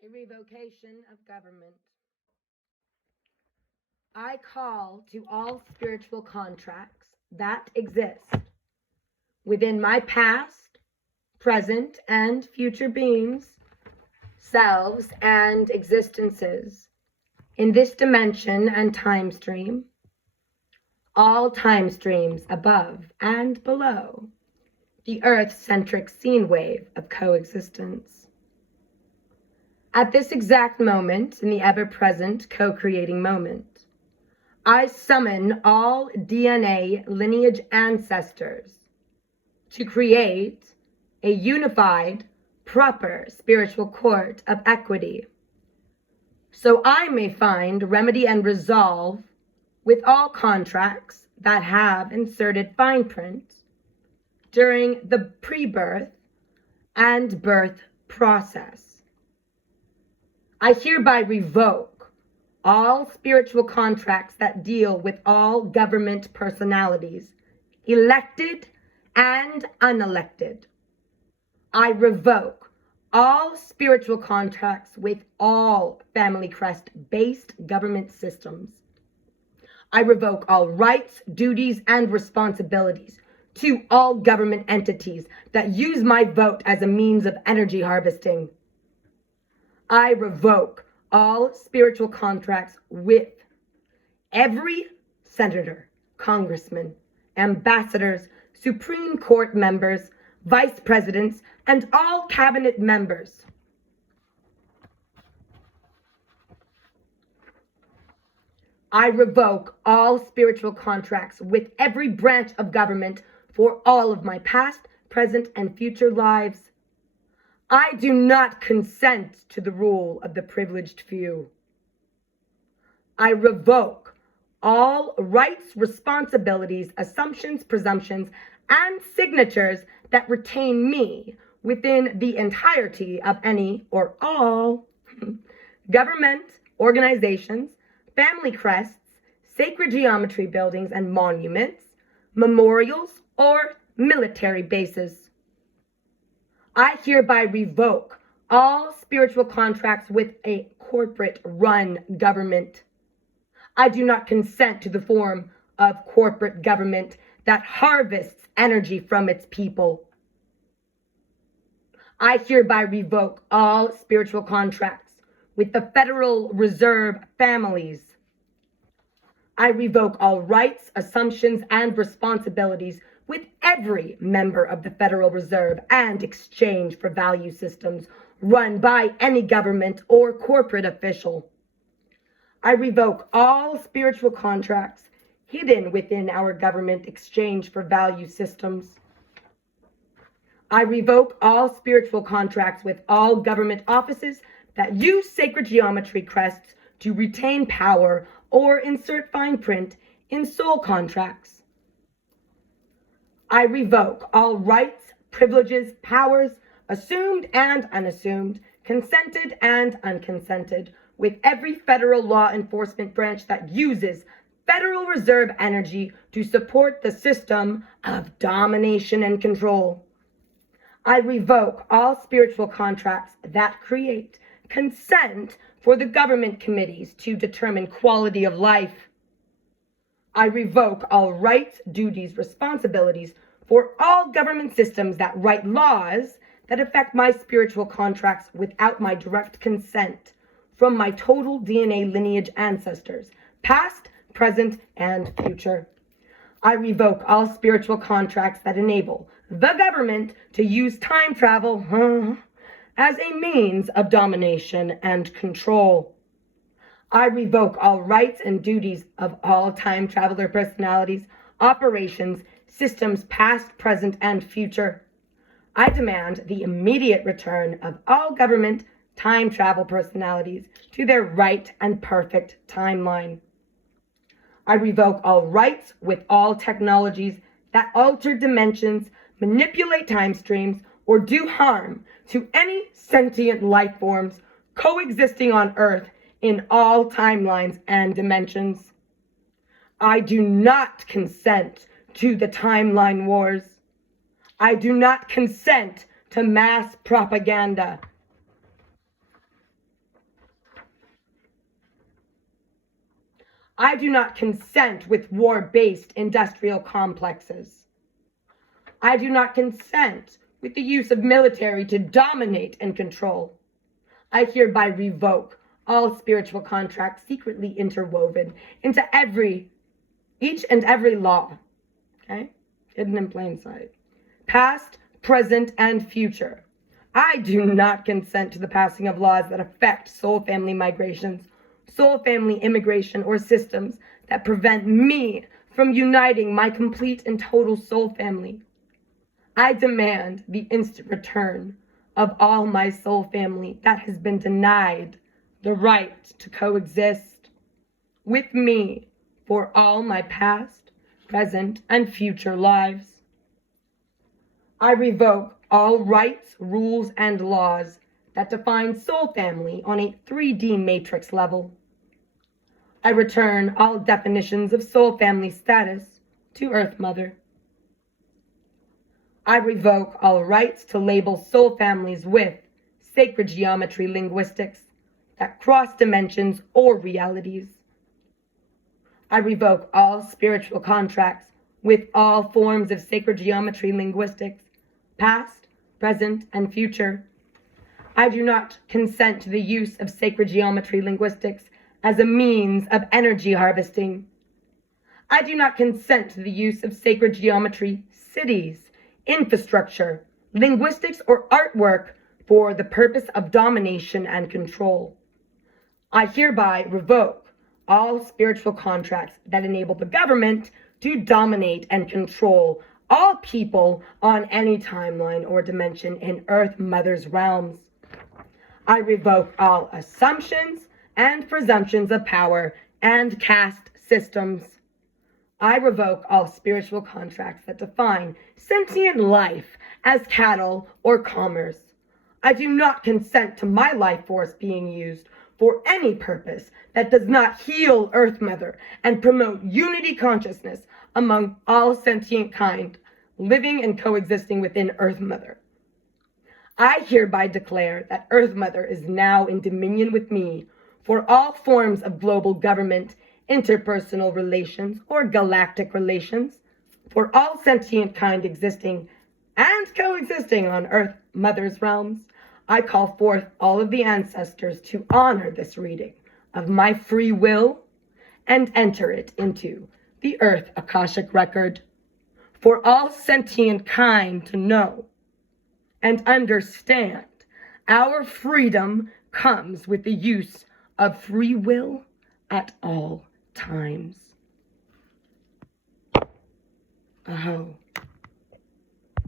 A revocation of government. I call to all spiritual contracts that exist within my past, present, and future beings, selves, and existences in this dimension and time stream, all time streams above and below the Earth-centric scene wave of coexistence. At this exact moment, in the ever-present co-creating moment, I summon all DNA lineage ancestors to create a unified, proper spiritual court of equity, so I may find remedy and resolve with all contracts that have inserted fine print during the pre-birth and birth process. I hereby revoke all spiritual contracts that deal with all government personalities, elected and unelected. I revoke all spiritual contracts with all family crest-based government systems. I revoke all rights, duties, and responsibilities to all government entities that use my vote as a means of energy harvesting. I revoke all spiritual contracts with every senator, congressman, ambassadors, Supreme Court members, vice presidents, and all cabinet members. I revoke all spiritual contracts with every branch of government for all of my past, present, and future lives. I do not consent to the rule of the privileged few. I revoke all rights, responsibilities, assumptions, presumptions, and signatures that retain me within the entirety of any or all government, organizations, family crests, sacred geometry buildings and monuments, memorials, or military bases. I hereby revoke all spiritual contracts with a corporate-run government. I do not consent to the form of corporate government that harvests energy from its people. I hereby revoke all spiritual contracts with the Federal Reserve families. I revoke all rights, assumptions, and responsibilities with every member of the Federal Reserve and exchange for value systems run by any government or corporate official. I revoke all spiritual contracts hidden within our government exchange for value systems. I revoke all spiritual contracts with all government offices that use sacred geometry crests to retain power or insert fine print in soul contracts. I revoke all rights, privileges, powers, assumed and unassumed, consented and unconsented, with every federal law enforcement branch that uses Federal Reserve energy to support the system of domination and control. I revoke all spiritual contracts that create consent for the government committees to determine quality of life. I revoke all rights, duties, responsibilities for all government systems that write laws that affect my spiritual contracts without my direct consent from my total DNA lineage ancestors, past, present, and future. I revoke all spiritual contracts that enable the government to use time travel as a means of domination and control. I revoke all rights and duties of all time traveler personalities, operations, systems past, present, and future. I demand the immediate return of all government time travel personalities to their right and perfect timeline. I revoke all rights with all technologies that alter dimensions, manipulate time streams, or do harm to any sentient life forms coexisting on Earth in all timelines and dimensions. I do not consent to the timeline wars. I do not consent to mass propaganda. I do not consent with war-based industrial complexes. I do not consent with the use of military to dominate and control. I hereby revoke all spiritual contracts secretly interwoven into each and every law, okay? Hidden in plain sight. Past, present, and future. I do not consent to the passing of laws that affect soul family migrations, soul family immigration, or systems that prevent me from uniting my complete and total soul family. I demand the instant return of all my soul family that has been denied the right to coexist with me for all my past, present, and future lives. I revoke all rights, rules, and laws that define soul family on a 3D matrix level. I return all definitions of soul family status to Earth Mother. I revoke all rights to label soul families with sacred geometry linguistics that cross dimensions or realities. I revoke all spiritual contracts with all forms of sacred geometry linguistics, past, present, and future. I do not consent to the use of sacred geometry linguistics as a means of energy harvesting. I do not consent to the use of sacred geometry, cities, infrastructure, linguistics, or artwork for the purpose of domination and control. I hereby revoke all spiritual contracts that enable the government to dominate and control all people on any timeline or dimension in Earth Mother's realms. I revoke all assumptions and presumptions of power and caste systems. I revoke all spiritual contracts that define sentient life as cattle or commerce. I do not consent to my life force being used for any purpose that does not heal Earth Mother and promote unity consciousness among all sentient kind living and coexisting within Earth Mother. I hereby declare that Earth Mother is now in dominion with me for all forms of global government, interpersonal relations, or galactic relations, for all sentient kind existing and coexisting on Earth Mother's realms. I call forth all of the ancestors to honor this reading of my free will and enter it into the Earth Akashic Record for all sentient kind to know and understand our freedom comes with the use of free will at all times. Aho.